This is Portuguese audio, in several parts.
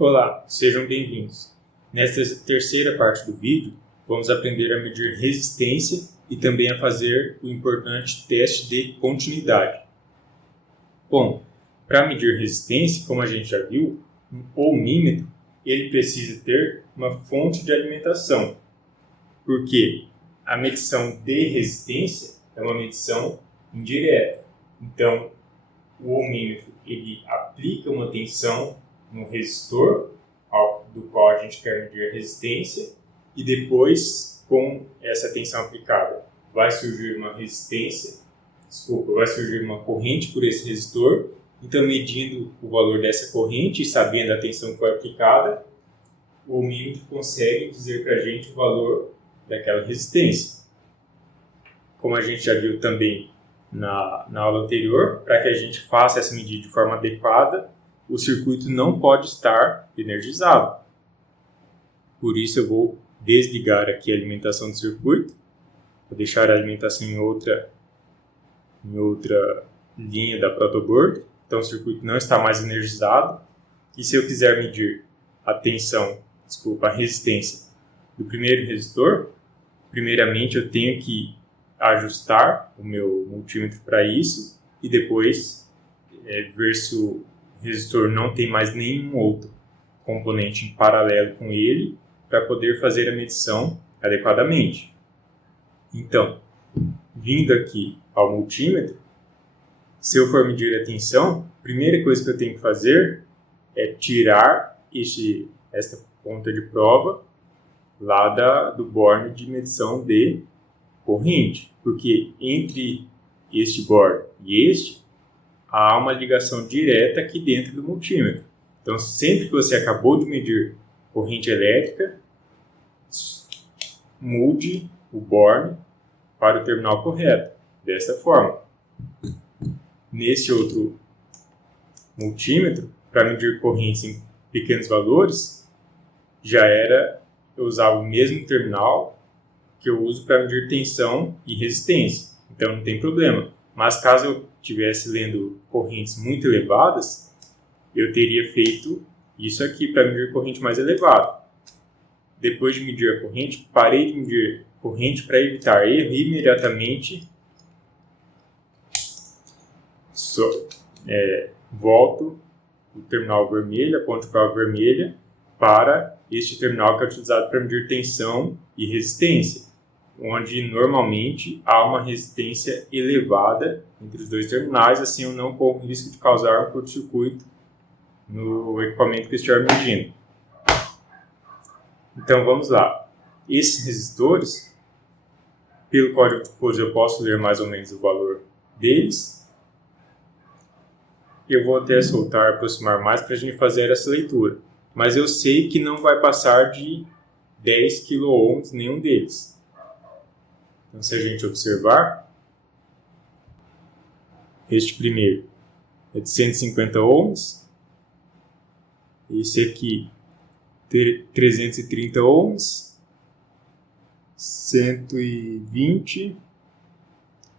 Olá, sejam bem-vindos. Nesta terceira parte do vídeo, vamos aprender a medir resistência e também a fazer o importante teste de continuidade. Bom, para medir resistência, como a gente já viu, um ohmímetro ele precisa ter uma fonte de alimentação, porque a medição de resistência é uma medição indireta. Então, o ohmímetro ele aplica uma tensão no resistor, do qual a gente quer medir a resistência, e depois, com essa tensão aplicada, vai surgir uma corrente por esse resistor. Então, medindo o valor dessa corrente e sabendo a tensão que foi aplicada, o ohmímetro consegue dizer para a gente o valor daquela resistência. Como a gente já viu também na aula anterior, para que a gente faça essa medida de forma adequada, o circuito não pode estar energizado. Por isso eu vou desligar aqui a alimentação do circuito, vou deixar a alimentação em outra linha da protoboard, então o circuito não está mais energizado. E se eu quiser medir a resistência do primeiro resistor, primeiramente eu tenho que ajustar o meu multímetro para isso e depois ver se o resistor não tem mais nenhum outro componente em paralelo com ele para poder fazer a medição adequadamente. Então, vindo aqui ao multímetro, se eu for medir a tensão, a primeira coisa que eu tenho que fazer é tirar esta ponta de prova lá do borne de medição de corrente, porque entre este borne e este há uma ligação direta aqui dentro do multímetro. Então, sempre que você acabou de medir corrente elétrica, mude o borne para o terminal correto, dessa forma. Nesse outro multímetro, para medir correntes em pequenos valores, eu usava o mesmo terminal que eu uso para medir tensão e resistência. Então, não tem problema. Mas caso eu estivesse lendo correntes muito elevadas, eu teria feito isso aqui para medir corrente mais elevada. Depois de medir a corrente, parei de medir corrente para evitar erro e imediatamente volto o terminal vermelho, a ponte de prova vermelha, para este terminal que é utilizado para medir tensão e resistência, onde normalmente há uma resistência elevada entre os dois terminais, assim eu não corro o risco de causar um curto-circuito no equipamento que eu estiver medindo. Então vamos lá. Esses resistores, pelo código de Poser eu posso ler mais ou menos o valor deles. Eu vou até soltar, aproximar mais para a gente fazer essa leitura. Mas eu sei que não vai passar de 10 kΩ nenhum deles. Então, se a gente observar, este primeiro é de 150 ohms, esse aqui 330 ohms, 120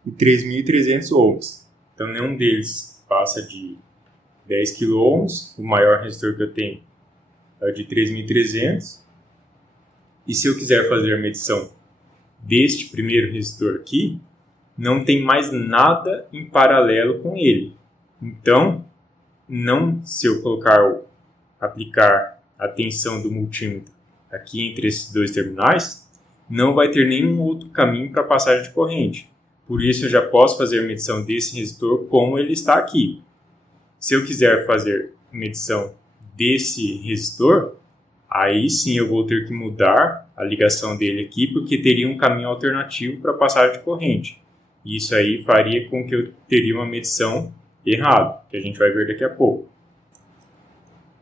e 3.300 ohms. Então, nenhum deles passa de 10 kΩ, o maior resistor que eu tenho é o de 3.300. E se eu quiser fazer a medição deste primeiro resistor aqui, não tem mais nada em paralelo com ele. Então, se eu aplicar a tensão do multímetro aqui entre esses dois terminais, não vai ter nenhum outro caminho para passagem de corrente. Por isso, eu já posso fazer a medição desse resistor como ele está aqui. Se eu quiser fazer medição desse resistor, aí sim eu vou ter que mudar a ligação dele aqui, porque teria um caminho alternativo para passagem de corrente. Isso aí faria com que eu teria uma medição errada, que a gente vai ver daqui a pouco.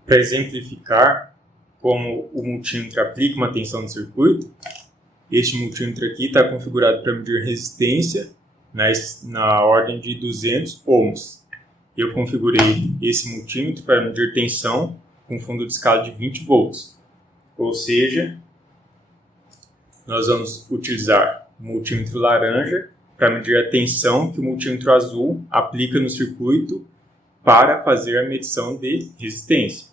Para exemplificar como o multímetro aplica uma tensão no circuito, este multímetro aqui está configurado para medir resistência na ordem de 200 ohms. Eu configurei esse multímetro para medir tensão com fundo de escala de 20 volts. Ou seja, nós vamos utilizar o multímetro laranja para medir a tensão que o multímetro azul aplica no circuito para fazer a medição de resistência.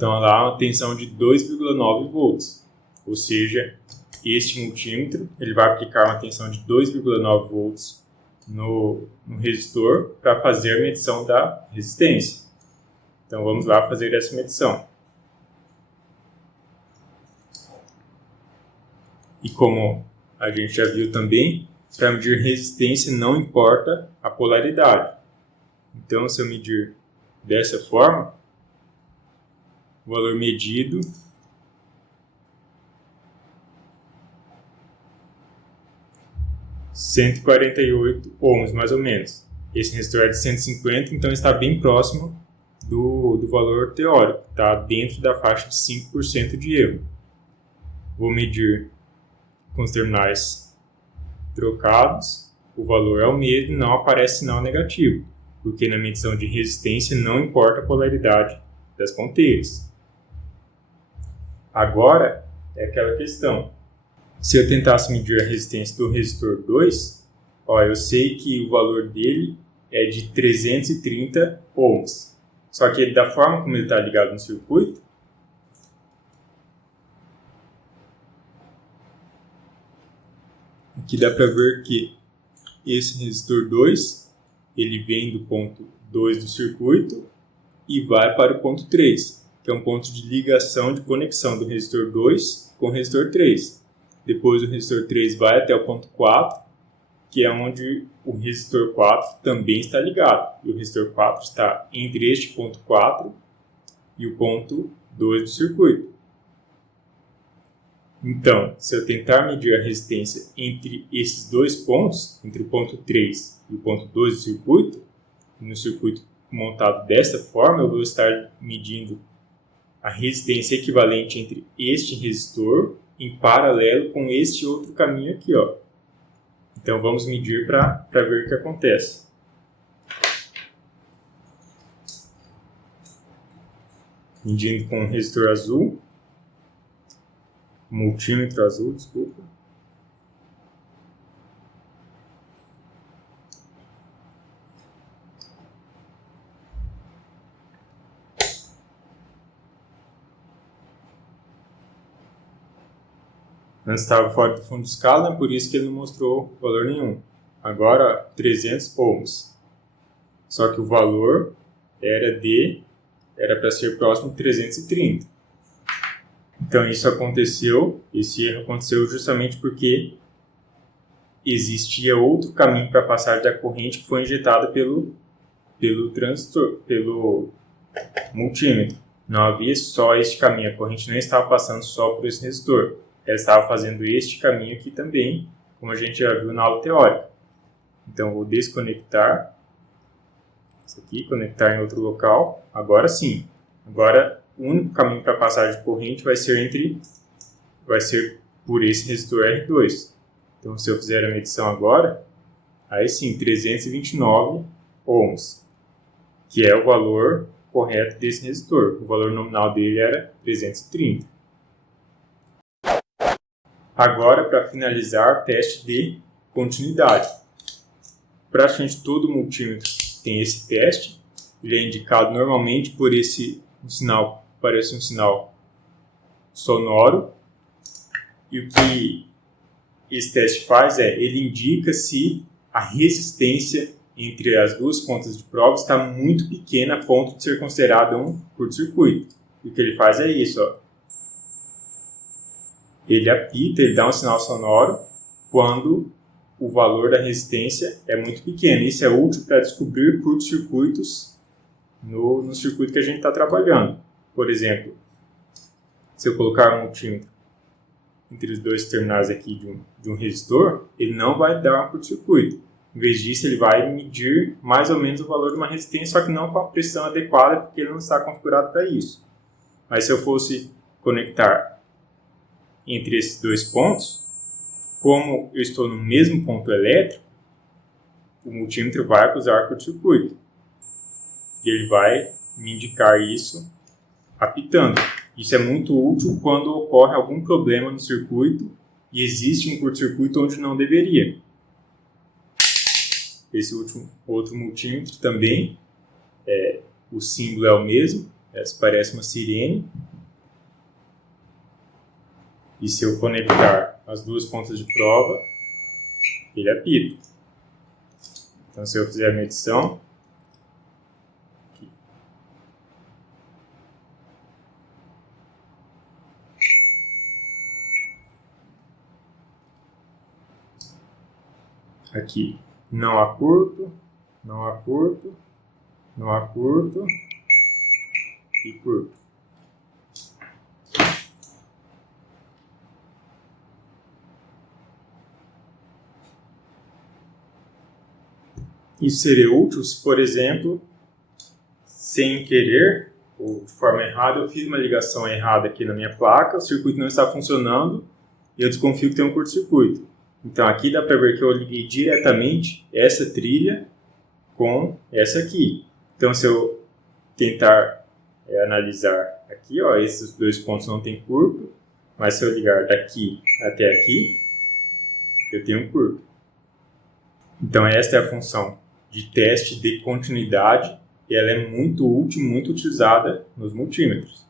Então lá uma tensão de 2,9 volts, ou seja, este multímetro ele vai aplicar uma tensão de 2,9 volts no resistor para fazer a medição da resistência. Então vamos lá fazer essa medição. E como a gente já viu também, para medir resistência não importa a polaridade. Então se eu medir dessa forma, o valor medido é 148 ohms, mais ou menos. Esse resistor é de 150, então está bem próximo do valor teórico, está dentro da faixa de 5% de erro. Vou medir com os terminais trocados, o valor é o mesmo, não aparece sinal negativo, porque na medição de resistência não importa a polaridade das ponteiras. Agora é aquela questão, se eu tentasse medir a resistência do resistor 2, eu sei que o valor dele é de 330 ohms, só que da forma como ele está ligado no circuito, aqui dá para ver que esse resistor 2, ele vem do ponto 2 do circuito e vai para o ponto 3, que é um ponto de ligação, de conexão do resistor 2 com o resistor 3. Depois o resistor 3 vai até o ponto 4, que é onde o resistor 4 também está ligado. E o resistor 4 está entre este ponto 4 e o ponto 2 do circuito. Então, se eu tentar medir a resistência entre esses dois pontos, entre o ponto 3 e o ponto 2 do circuito, no circuito montado desta forma, eu vou estar medindo a resistência equivalente entre este resistor em paralelo com este outro caminho aqui, ó. Então vamos medir para ver o que acontece. Medindo com o resistor azul, multímetro azul, desculpa. Antes estava fora do fundo de escala, por isso que ele não mostrou valor nenhum. Agora 300 ohms. Só que o valor era para ser próximo de 330. Então esse erro aconteceu justamente porque existia outro caminho para a passagem da corrente que foi injetada pelo transistor, pelo multímetro. Não havia só este caminho, a corrente não estava passando só por esse resistor. Ela estava fazendo este caminho aqui também, como a gente já viu na aula teórica. Então vou desconectar isso aqui, conectar em outro local. Agora sim. Agora o único caminho para passagem de corrente vai ser por esse resistor R2. Então se eu fizer a medição agora, aí sim, 329 ohms, que é o valor correto desse resistor. O valor nominal dele era 330. Agora, para finalizar, teste de continuidade. Praticamente todo multímetro tem esse teste. Ele é indicado normalmente por parece um sinal sonoro. E o que esse teste faz ele indica se a resistência entre as duas pontas de prova está muito pequena a ponto de ser considerado um curto-circuito. E o que ele faz é isso, ó. Ele apita, ele dá um sinal sonoro quando o valor da resistência é muito pequeno. Isso é útil para descobrir curtos-circuitos no circuito que a gente está trabalhando. Por exemplo, se eu colocar um multímetro entre os dois terminais aqui de um resistor, ele não vai dar um curto-circuito. Em vez disso, ele vai medir mais ou menos o valor de uma resistência, só que não com a precisão adequada, porque ele não está configurado para isso. Mas se eu fosse conectar entre esses dois pontos, como eu estou no mesmo ponto elétrico, o multímetro vai acusar curto-circuito. E ele vai me indicar isso apitando. Isso é muito útil quando ocorre algum problema no circuito e existe um curto-circuito onde não deveria. Esse outro multímetro também, o símbolo é o mesmo, Essa parece uma sirene. E se eu conectar as duas pontas de prova, ele apita. Então, se eu fizer a medição, aqui não há curto, não há curto, não há curto e curto. Isso seria útil se, por exemplo, sem querer ou de forma errada, eu fiz uma ligação errada aqui na minha placa, o circuito não está funcionando e eu desconfio que tem um curto-circuito. Então aqui dá para ver que eu liguei diretamente essa trilha com essa aqui. Então se eu tentar analisar aqui, ó, esses dois pontos não tem curto, mas se eu ligar daqui até aqui, eu tenho um curto. Então esta é a função de teste de continuidade e ela é muito útil, muito utilizada nos multímetros.